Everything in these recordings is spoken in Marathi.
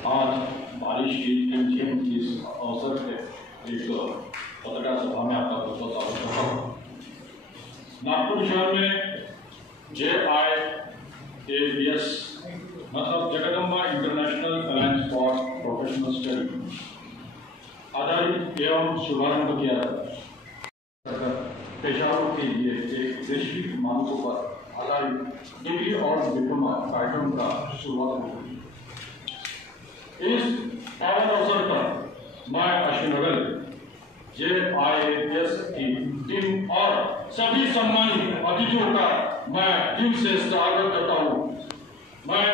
आज बारिश की रिमझिम इस अवसर पे एक पत्रकार सभा में आपका बहुत बहुत स्वागत करता हूँ। नागपुर शहर में JIAPS मतलब Jagdamba international alliance for professional study आधारित एवं शुभारंभ किया पेशावरों के लिए एक वैश्विक मानकों पर आधारित डिग्री और डिप्लोमा कार्यक्रम का शुरुआत हुई। इस पावन अवसर पर मैं अश्विन JIAPS की टीम और सभी सम्मानित अतिथियों का मैं दिल से स्वागत करता हूँ। मैं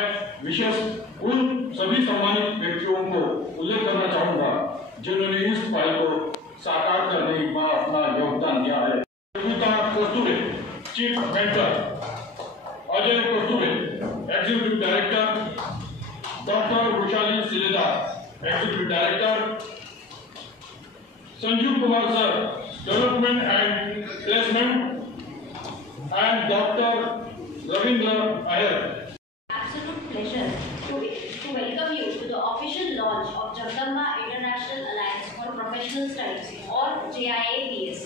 विशेष उन सभी सम्मानित व्यक्तियों को उल्लेख करना चाहूँगा जिन्होंने इस पहल को साकार करने में अपना योगदान दिया है। Kasture chief mentor, Ajay Kasture executive director, doctor Vrushali Siledar executive director, Sanjeev Kumar sir development and placement, and doctor Ravindra Iyer. Absolute pleasure to welcome you to the official launch of Jagdamba International Alliance for Professional Studies or JIAPS.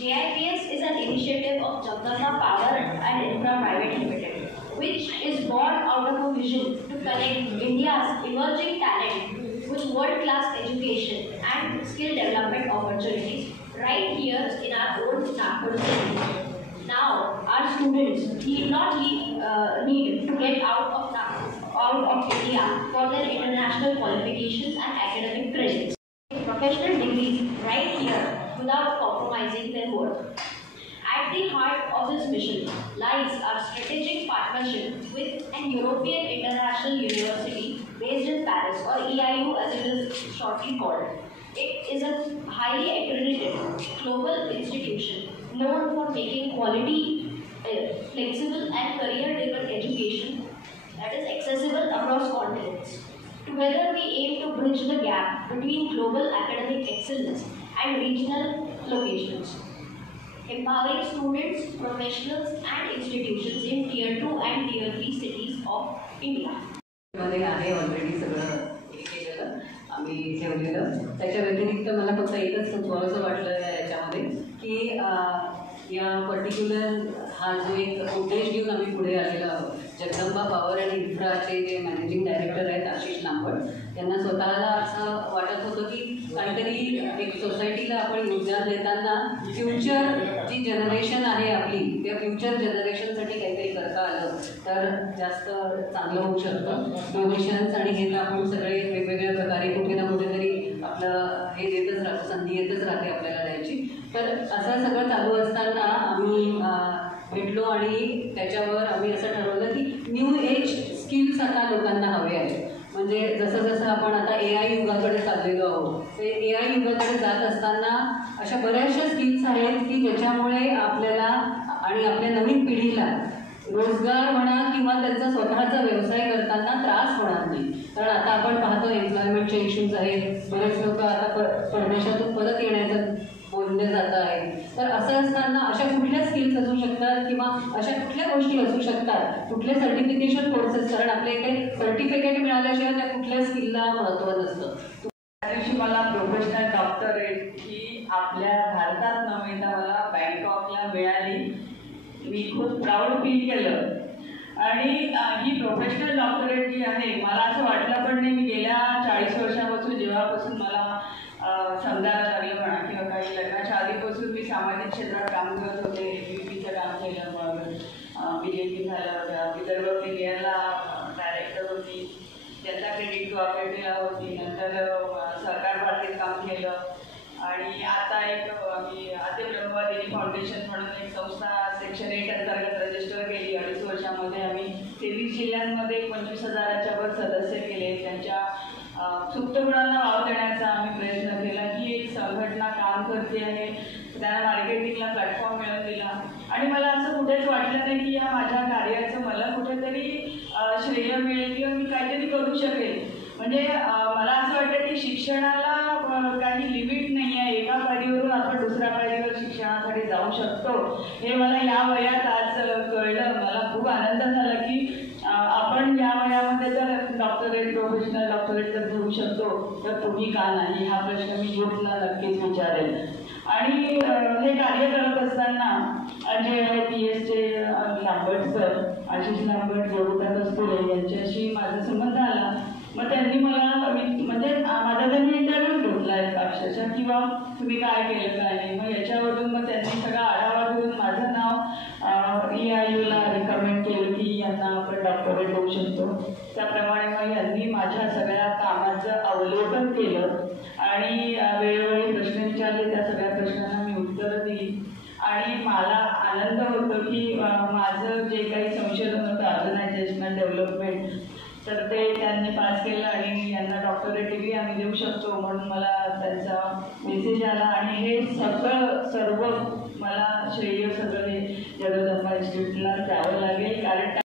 JIAPS is an initiative of Jagdamba Power and Infra Private Limited, which is born out of a vision to connect India's emerging talent with world-class education and skill development opportunities right here in our own Nagpur city. Now, our students need not need to get out of India for their international qualifications and academic credits. Professional degrees right here without compromising their work. At the heart of this mission lies our strategic partnership with an European international university based in Paris, or EIU as it is shortly called. It is a highly accredited global institution known for making quality, flexible and career-driven education that is accessible across continents. Together we aim to bridge the gap between global academic excellence and regional locations, empowering students, professionals and institutions in Tier 2 and Tier 3 cities of India. Already सगळं हे केलेलं आम्ही ठेवलेलं. त्याच्या व्यतिरिक्त मला फक्त एकच सुचवावंसं वाटलं याच्यामध्ये की या पर्टिक्युलर हा जो एक उद्देश घेऊन आम्ही पुढे आलेलो आहोत. जगदंबा पॉवर अँड इन्फ्राचे जे मॅनेजिंग डायरेक्टर आहेत आशिष लांबड, त्यांना स्वतःला असं वाटत होतं की काहीतरी एक सोसायटीला आपण योगदान देताना फ्युचर जी जनरेशन आहे आपली, त्या फ्युचर जनरेशनसाठी काहीतरी करता आलं तर जास्त चांगलं होऊ शकतं. डोनेशन्स आणि हे तर आपण सगळे वेगवेगळ्या प्रकारे कुठे ना कुठेतरी आपलं हे देतच राहतो, संधी येतच राहते आपल्याला द्यायची. तर असं सगळं चालू असताना आम्ही भेटलो आणि त्याच्यावर आम्ही असं ठरवलं की न्यू एज स्किल्स आता लोकांना हवे आहेत. म्हणजे जसं जसं आपण आता AI युगाकडे चाललेलो आहोत, ते AI युगाकडे जात असताना अशा बऱ्याचशा स्किल्स आहेत की ज्याच्यामुळे आपल्याला आणि आपल्या नवीन पिढीला रोजगार म्हणा किंवा त्यांचा स्वतःचा व्यवसाय करताना त्रास होणार नाही. कारण आता आपण पाहतो एम्प्लॉयमेंटचे इश्यूज आहेत, बरेच लोक आता परदेशातून परत येण्याचं बोलले जात आहे. तर असं असताना अशा कुठल्या स्किल्स असू शकतात किंवा अशा कुठल्या गोष्टी असू शकतात, कुठले सर्टिफिकेशन कोर्सेस, कारण आपले काही सर्टिफिकेट मिळाल्याशिवाय त्या कुठल्या स्किलला महत्त्व नसतं. त्या दिवशी मला प्रोफेशनल डॉक्टरेट ही आपल्या भारतात न मिळता मला बँकॉकला मिळाली. मी खूप प्राऊड फील केलं. आणि ही प्रोफेशनल डॉक्टरेट जी आहे, मला असं वाटलं पण नाही. मी गेल्या 40 वर्षापासून जेव्हापासून मला समजायला लागलं म्हणा किंवा काही लग्नाच्या आधीपासून मी सामाजिक क्षेत्रात काम करत होते. UPचं काम केलं, मग BJP झालं, विदर्भ प्रीमियरला डायरेक्टर होती, जनता क्रेडिट कोऑपरेटिव्हला होती, नंतर सरकार भारतीत काम केलं आणि आता एक आम्ही आद्य ब्रह्मवादिनी फाउंडेशन म्हणून एक संस्था सेक्शन 8 अंतर्गत रजिस्टर केली. 2.5 वर्षामध्ये आम्ही 23 जिल्ह्यांमध्ये 25,000च्या वर सदस्य केले. त्यांच्या सुप्त गुणांना वाव देण्याचा आम्ही प्रयत्न केला की एक संघटना काम करते आहे, त्यांना मार्केटिंगला प्लॅटफॉर्म मिळवून दिला. आणि मला असं कुठेच वाटलं नाही की या माझ्या कार्याचं मला कुठेतरी श्रेय मिळेल किंवा मी काहीतरी करू शकेल. म्हणजे मला असं वाटतं की शिक्षणाला काही लिमिट नाही आहे. एका पायरीवरून आपण दुसऱ्या पायरीवर शिक्षणासाठी जाऊ शकतो हे मला या वयात आज कळलं. मला खूप आनंद झाला की आपण या वयामध्ये जर डॉक्टरेट प्रोफेशनल डॉक्टरेट जर घेऊ शकतो तर तुम्ही का नाही, हा प्रश्न मी युथला नक्कीच विचारेल. आणि हे कार्य करत असताना जे PS चे लांबट सर, आशिष लांबट, जोगुता कस्तुरे यांच्याशी माझा संबंध आला. मग त्यांनी मला म्हणजे माझा त्यांनी इंटरव्ह्यू घेतला अक्षरशः, किंवा तुम्ही काय केलं काय नाही. मग याच्यावरून मग त्यांनी सगळा आढावा घेऊन माझं नाव EIUला रिकमेंड केलं की यांना आपण डॉक्टरेट होऊ शकतो. त्याप्रमाणे मग यांनी माझ्या सगळ्या कामाचं अवलोकन केलं आणि वेळोवेळी प्रश्न विचारले. त्या सगळ्या प्रश्नांना मी उत्तरं दिली आणि मला आनंद होतो की माझं जे काही संशोधन होतं ऑर्गनायझेशनल डेव्हलपमेंट, तर ते त्यांनी पास केलं आणि यांना डॉक्टरेट डिग्री आम्ही देऊ शकतो म्हणून मला त्यांचा मेसेज आला. आणि हे सर्व मला श्रेय सगळं हे जगदंबा इन्स्टिट्यूटला द्यावं लागेल, कारण